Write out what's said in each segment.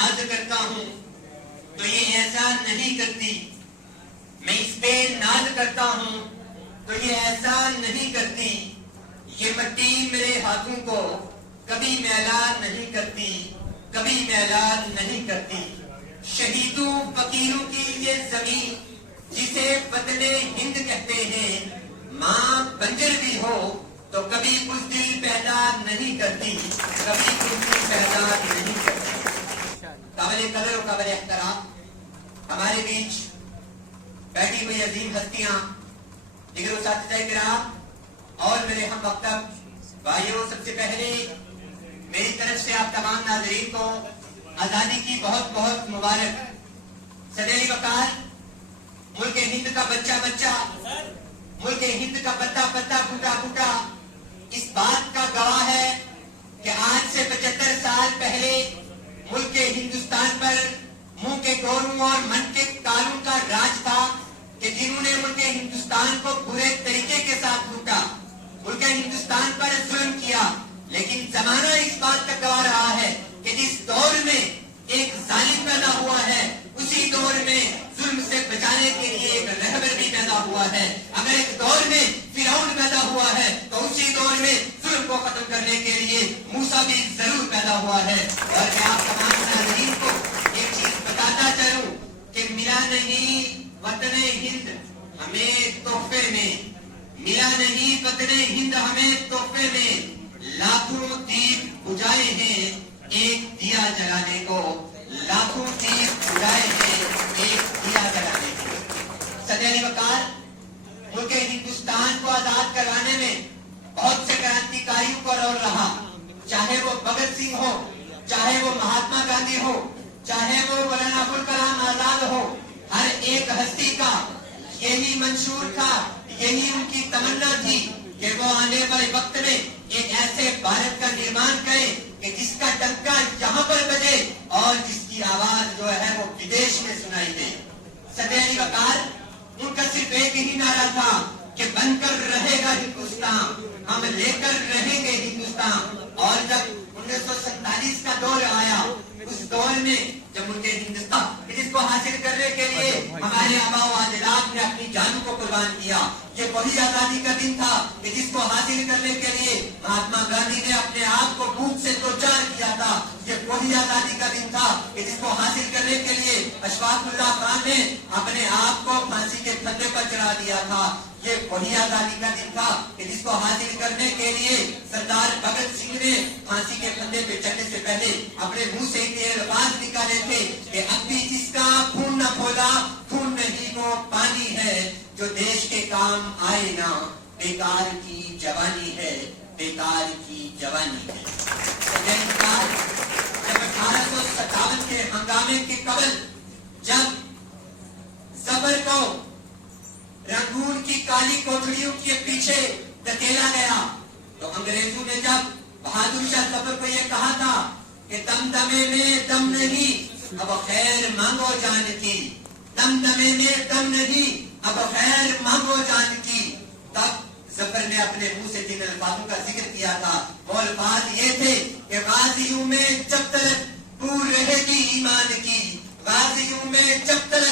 नाज करता हूँ तो ये ऐसा नहीं करती, मैं इस पे नाज करता हूँ तो ये ऐसा नहीं करती, ये मिट्टी मेरे हाथों को कभी मैला नहीं करती, कभी मैला नहीं करती। शहीदों फकीरों की ये जमीन जिसे बदले हिंद कहते हैं, माँ बंजर भी हो तो कभी बुज़दिल पैदा नहीं करती, कभी बुज़दिल पैदा नहीं करती। काबिल कदर और काबिल एहतराम हमारे बीच बैठी हुई अजीम हस्तियां, जिगर उस्ताद किराम और मेरे हम वक्तब भाइयों, सबसे पहले मेरी तरफ से आप तमाम नाज़रीन को आजादी की बहुत बहुत मुबारक। सदैव वकार मुल्क हिंद का बच्चा बच्चा, मुल्क हिंद का पत्ता पत्ता फूटा फूटा इस बात का गवाह है कि आज से 75 साल पहले मुल्क हिंदुस्तान पर मुंह के गोरों और मन के कालों का राज था कि जिन्होंने मुल्क हिंदुस्तान को बुरे तरीके के साथ लूटा, मुल्क हिंदुस्तान पर जुल्म किया। लेकिन जमाना इस बात का गवाह रहा है कि जिस दौर में एक जालिम पैदा हुआ है, उसी दौर में जुल्म से बचाने के लिए एक रहबर भी पैदा हुआ है। अगर एक दौर में फिरौन पैदा हुआ है तो उसी दौर में जुल्म को खत्म करने के लिए मूसा भी जरूर पैदा हुआ है। और मैं आप तमाम नाज़रीन को एक चीज बताता चलूं कि मिला नहीं वतने हिंद हमें तोहफे में, मिला नहीं वतने हिंद हमें तोहफे में, लाखों दीप बुझाए हैं एक दिया जलाने को, लाखों दीप बुझाए हैं एक दिया जलाने को। सदैव वकार मुल्क हिंदुस्तान को आजाद करवाने में बहुत से क्रांतिकारियों का रोल रहा, चाहे वो भगत सिंह हो, चाहे वो महात्मा गांधी हो, चाहे वो मौलाना अबुल कलाम आजाद हो। हर एक हस्ती का यही मंशूर था, यही उनकी तमन्ना थी कि वो आने वाले वक्त में एक ऐसे भारत का निर्माण करें कि जिसका डंका यहाँ पर बजे और जिसकी आवाज जो है वो विदेश में सुनाई दे। सदैव वकार उनका सिर्फ एक ही नारा था कि बनकर रहेगा हिंदुस्तान, हम लेकर रहेंगे हिंदुस्तान। और जब 1947 का दौर आया, उस दौर में जब उनके हिंदुस्तान जिसको हासिल करने के लिए हमारे आबा व अजदाद ने अपनी जान को कुर्बान किया, ये वही आजादी का दिन था कि जिसको हासिल करने के लिए महात्मा गांधी ने अपने आप को भूख से दो चार किया था। ये वही आजादी का दिन था कि जिसको हासिल करने के लिए अशफाक उल्लाह खान ने अपने आप को फांसी के फंदे पर चढ़ा दिया था। ये वही आजादी का दिन था कि जिसको हासिल करने के लिए सरदार भगत सिंह ने फांसी के फंदे पे चढ़ने से पहले अपने मुंह से ये अल्फाज निकाले थे कि अब भी जिसका खून न खोला, खून नहीं वो पानी है, जो देश के काम आए ना, बेकार की जवानी है, बेकार की जवानी है। जब 1857 के हंगामे के कबल जब जबर को रंगून की काली कोठरियों के पीछे धकेला गया, तो अंग्रेजों ने जब बहादुर शाह जफर को यह कहा था कि दमदमे में दम नहीं अब खैर मांगो जान की, दमदमे में दम नहीं अब खैर मांगो जान की, तब जफर ने अपने मुंह से जिन अल्फाजों का जिक्र किया था वो अल्फाज ये थे कि गाजियों में जब तक पूर रहेगी ईमान की, गाजियों में जब तक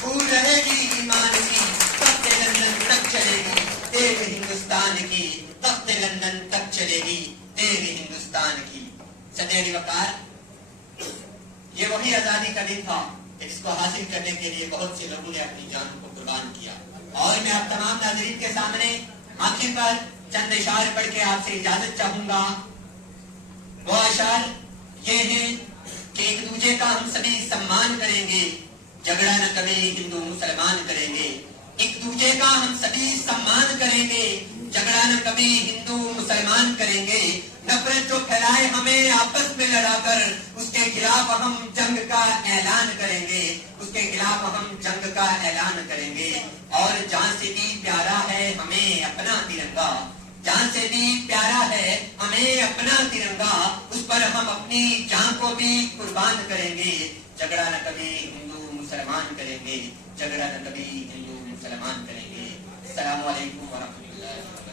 पूर रहेगी ईमान की, तख्त लंदन तक चलेगी तेरे हिंदुस्तान की, तख्त लंदन तक चलेगी तेरे हिंदुस्तान की। सदैव वकार ये वही आजादी का दिन था जिसको हासिल करने के लिए बहुत से लोगों ने अपनी जान को कुर्बान किया। और मैं आप तमाम नाज़रीन के सामने आखिर पर चंद इशार पढ़ के आपसे इजाजत चाहूंगा। वो इशार ये है कि एक दूसरे का हम सभी सम्मान करेंगे, झगड़ा न कभी हिंदू मुसलमान करेंगे। एक दूसरे का हम सभी सम्मान करेंगे, झगड़ा न कभी हिंदू मुसलमान करेंगे। नफरत जो फैलाए हमें आपस में लड़ाकर, उसके खिलाफ हम जंग का ऐलान करेंगे, उसके खिलाफ हम जंग का ऐलान करेंगे। और जान से भी प्यारा है हमें अपना तिरंगा, जान से भी प्यारा है हमें अपना तिरंगा, उस पर हम अपनी जान को भी कुर्बान करेंगे। झगड़ा न कभी हिंदू मुसलमान करेंगे, झगड़ा न कभी हिंदू मुसलमान करेंगे। अस्सलामु अलैकुम व रहमतुल्लाह।